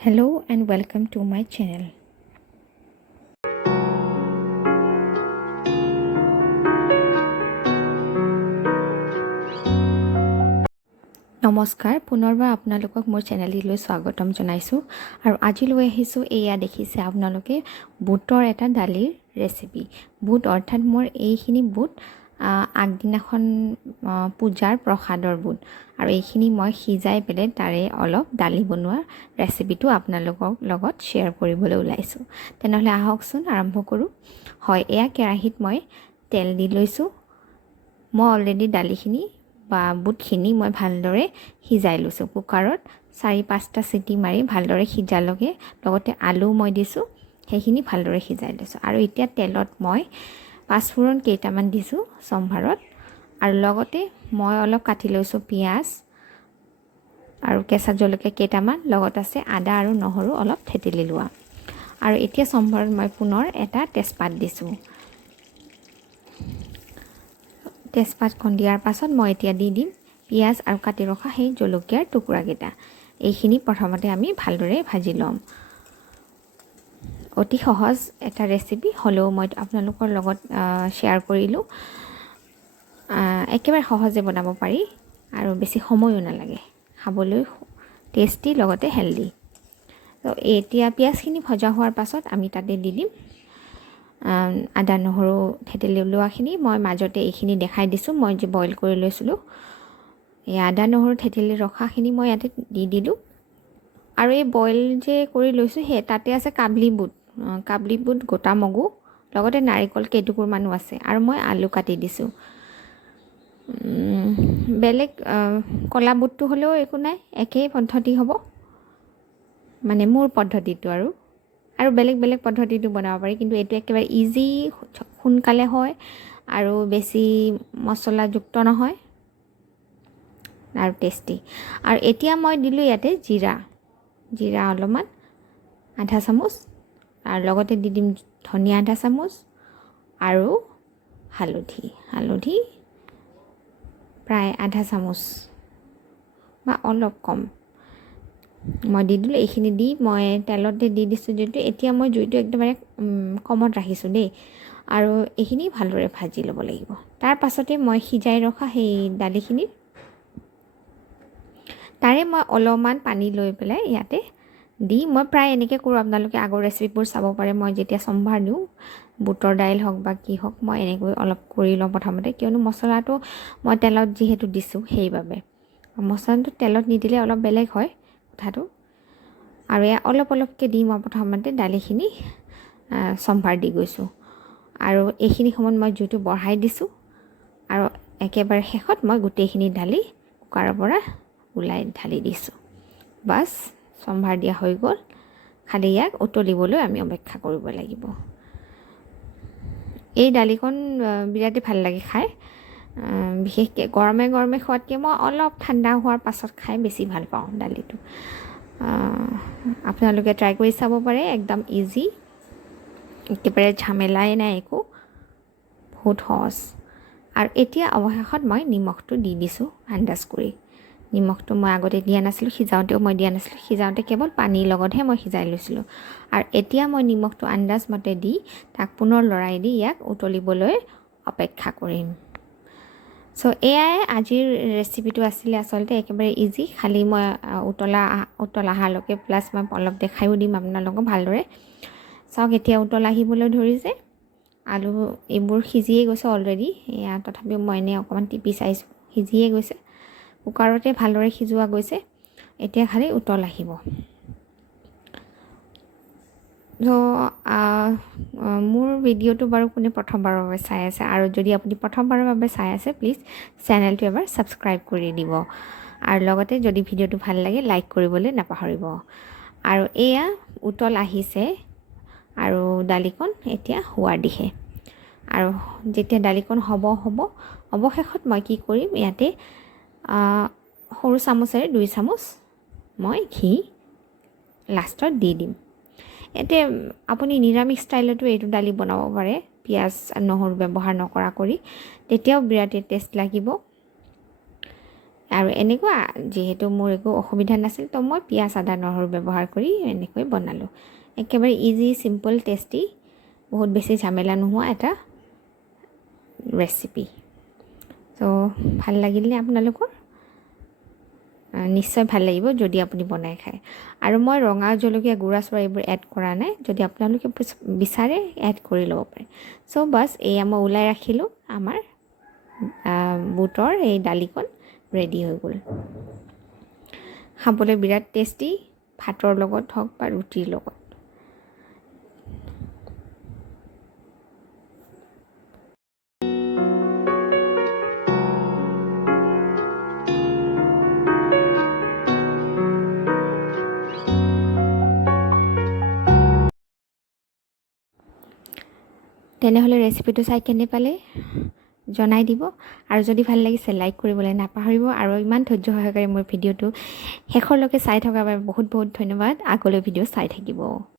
Hello and welcome to my channel. নমস্কাৰ পুনৰবাৰ আপোনালোকক মোৰ চেনেললৈ স্বাগতম জনাইছোঁ আৰু আজি লৈ আহিছোঁ এয়া দেখিছে আপোনালোকে বুটৰ এটা দালিৰ ৰেচিপি বুট অৰ্থাৎ মোৰ এইখিনি বুট আগদিনাখন পূজাৰ প্ৰসাদৰ বুট আৰু এইখিনি মই সিজাই পেলাই তাৰে অলপ দালি বনোৱাৰ ৰেচিপিটো আপোনালোকৰ লগত শ্বেয়াৰ কৰিবলৈ ওলাইছোঁ তেনেহ'লে আহকচোন আৰম্ভ কৰোঁ হয় এয়া কেৰাহীত মই তেল দি লৈছোঁ মই অলৰেডি দালিখিনি বা বুটখিনি মই ভালদৰে সিজাই লৈছোঁ কুকাৰত 4-5টা চিটি মাৰি ভালদৰে সিজালকে লগতে আলু মই দিছোঁ সেইখিনি ভালদৰে সিজাই লৈছোঁ আৰু এতিয়া তেলত মই পাঁচফোৰণ কেইটামান দিছোঁ সম্ভাৰত আৰু লগতে মই অলপ কাটি লৈছোঁ পিঁয়াজ আৰু কেঁচা জলকীয়া কেইটামান লগত আছে আদা আৰু নহৰু অলপ থেতেলি লোৱা আৰু এতিয়া সম্ভাৰত মই পুনৰ এটা তেজপাত দিছোঁ তেজপাতখন দিয়াৰ পাছত মই এতিয়া দি দিম পিঁয়াজ আৰু কাটি ৰখা সেই জলকীয়াৰ টুকুৰাকেইটা এইখিনি প্ৰথমতে আমি ভালদৰে ভাজি ল'ম অতি সহজ এটা ৰেচিপি হ'লেও মই আপোনালোকৰ লগত শ্বেয়াৰ কৰিলোঁ একেবাৰে সহজে বনাব পাৰি আৰু বেছি সময়ো নালাগে খাবলৈ টেষ্টি লগতে হেল্ডি তো এতিয়া পিঁয়াজখিনি ভজা হোৱাৰ পাছত আমি তাতে দি দিম আদা নহৰু থেতেলি লোৱাখিনি মই মাজতে এইখিনি দেখাই দিছোঁ মই যে বইল কৰি লৈছিলোঁ এই আদা নহৰু থেতেলি ৰখাখিনি মই ইয়াতে দি দিলোঁ আৰু এই বইল যে কৰি লৈছোঁ সেই তাতে আছে কাবলি বুট গোটা মগু লগতে নাৰিকল কেইটুকুৰমানো আছে আৰু মই আলু কাটি দিছোঁ বেলেগ কলা বুটটো হ'লেও একো নাই একেই পদ্ধতি হ'ব মানে মোৰ পদ্ধতিটো আৰু বেলেগ পদ্ধতিটো বনাব পাৰি কিন্তু এইটো একেবাৰে ইজি সোনকালে হয় আৰু বেছি মছলাযুক্ত নহয় আৰু টেষ্টি আৰু এতিয়া মই দিলোঁ ইয়াতে জিৰা অলপমান আধা চামুচ আৰু লগতে দি দিম ধনিয়া আধা চামুচ আৰু হালধি প্ৰায় আধা চামুচ বা অলপ কম মই দি দিলোঁ এইখিনি দি মই তেলতে দি দিছোঁ যিহেতু এতিয়া মই জুইটো একেবাৰে কমত ৰাখিছোঁ দেই আৰু এইখিনি ভালদৰে ভাজি ল'ব লাগিব তাৰ পাছতে মই সিজাই ৰখা সেই দালিখিনি তাৰে মই অলপমান পানী লৈ পেলাই ইয়াতে দি মই প্ৰায় এনেকৈ কৰোঁ আপোনালোকে আগৰ ৰেচিপিবোৰ চাব পাৰে মই যেতিয়া সম্ভাৰ দিওঁ বুটৰ দাইল হওক বা কি হওক মই এনেকৈ অলপ কৰি লওঁ প্ৰথমতে কিয়নো মছলাটো মই তেলত যিহেতু দিছোঁ সেইবাবে মছলাটো তেলত নিদিলে অলপ বেলেগ হয় কথাটো আৰু এয়া অলপকৈ দি মই প্ৰথমতে দালিখিনি সম্ভাৰ দি গৈছোঁ আৰু এইখিনি সময়ত মই জুইটো বঢ়াই দিছোঁ আৰু একেবাৰে শেষত মই গোটেইখিনি দালি কুকাৰৰ পৰা ওলাই ঢালি দিছোঁ বাছ সম্ভাৰ দিয়া হৈ গ'ল খালি ইয়াক উতলিবলৈ আমি অপেক্ষা কৰিব লাগিব এই দালিকণ বিৰাটেই ভাল লাগে খাই বিশেষকৈ গৰমে খোৱাতকৈ মই অলপ ঠাণ্ডা হোৱাৰ পাছত খাই বেছি ভাল পাওঁ দালিটো আপোনালোকে ট্ৰাই কৰি চাব পাৰে একদম ইজি একেবাৰে ঝামেলাই নাই একো বহুত সহজ আৰু এতিয়া অৱশেষত মই নিমখটো দি দিছোঁ আন্দাজ কৰি নিমখটো মই আগতে দিয়া নাছিলোঁ সিজাওঁতেও মই দিয়া নাছিলোঁ সিজাওঁতে কেৱল পানীৰ লগতহে মই সিজাই লৈছিলোঁ আৰু এতিয়া মই নিমখটো আন্দাজ মতে দি তাক পুনৰ লৰাই দি ইয়াক উতলিবলৈ অপেক্ষা কৰিম চ' এয়াই আজিৰ ৰেচিপিটো আছিলে আচলতে একেবাৰে ইজি খালি মই উতল অহালৈকে প্লাছ মই অলপ দেখায়ো দিম আপোনালোকক ভালদৰে চাওক এতিয়া উতল আহিবলৈ ধৰিছে আলু এইবোৰ সিজিয়ে গৈছে অলৰেডি এয়া তথাপিও মই এনেই অকণমান টিপি চাইছোঁ সিজিয়ে গৈছে কুকাৰতে ভালদৰে সিজোৱা গৈছে এতিয়া খালি উতল আহিব ত' মোৰ ভিডিঅ'টো বাৰু কোনে প্ৰথমবাৰৰ বাবে চাই আছে আৰু যদি আপুনি প্ৰথমবাৰৰ বাবে চাই আছে প্লিজ চেনেলটো এবাৰ ছাবস্ক্ৰাইব কৰি দিব আৰু লগতে যদি ভিডিঅ'টো ভাল লাগে লাইক কৰিবলৈ নাপাহৰিব আৰু এয়া উতল আহিছে আৰু দালিকণ এতিয়া হোৱাৰ দিশে আৰু যেতিয়া দালিকণ হ'ব অৱশেষত মই কি কৰিম ইয়াতে সৰু চামুচেৰে 2 চামুচ মই ঘি লাষ্টত দি দিম এতিয়া আপুনি নিৰামিষ ষ্টাইলতো এইটো দালি বনাব পাৰে পিঁয়াজ নহৰু ব্যৱহাৰ নকৰা কৰি তেতিয়াও বিৰাটেই টেষ্ট লাগিব আৰু এনেকুৱা যিহেতু মোৰ একো অসুবিধা নাছিল তো মই পিঁয়াজ আদা নহৰু ব্যৱহাৰ কৰি এনেকৈ বনালোঁ। একেবাৰে ইজি চিম্পল টেষ্টি বহুত বেছি ঝামেলা নোহোৱা এটা ৰেচিপি। তো ভাল লাগিলনে আপোনালোকৰ? নিশ্চয় ভাল লাগিব যদি আপুনি বনাই খায়। আৰু মই ৰঙা জলকীয়া গুড়া চুড়া এইবোৰ এড কৰা নাই, যদি আপোনালোকে বিচাৰে এড কৰি ল'ব পাৰে। চ' বাছ এয়া মই ওলাই ৰাখিলোঁ, আমাৰ বুটৰ এই দালিকণ ৰেডি হৈ গ'ল। খাবলৈ বিৰাট টেষ্টি, ভাতৰ লগত হওক বা ৰুটিৰ লগত। তেনেহ'লে ৰেচিপিটো চাই কেনে পালে জনাই দিব, আৰু যদি ভাল লাগিছে লাইক কৰিবলৈ নাপাহৰিব। আৰু ইমান ধৈৰ্য সহকাৰে মোৰ ভিডিঅ'টো শেষলৈকে চাই থকাৰ বাবে বহুত বহুত ধন্যবাদ। আগলৈ ভিডিঅ' চাই থাকিব।